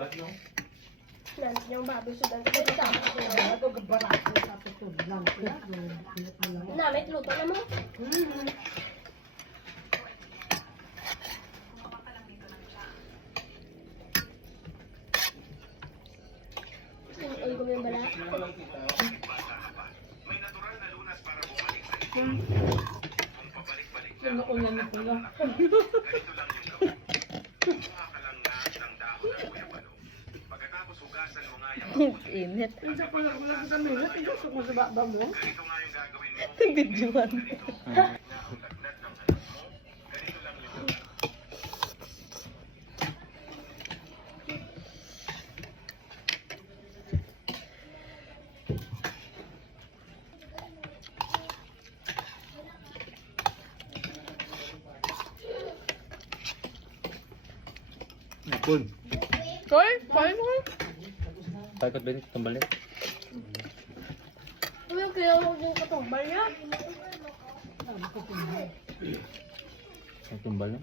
Libat, no? Nanti yung baboy sudan. Kasi sama ko. Namit, luto na mo. Ay, kung yung bala. Ano ko yan ito lang. Init. Isa ko lang sa minute, ilusok mo sa baba mo. Videoan. Cool. Koy, koy mo. Takot ba ito? Tambalik? Uy, kaya huwag yung katumbal yan. Ay, tumbal na.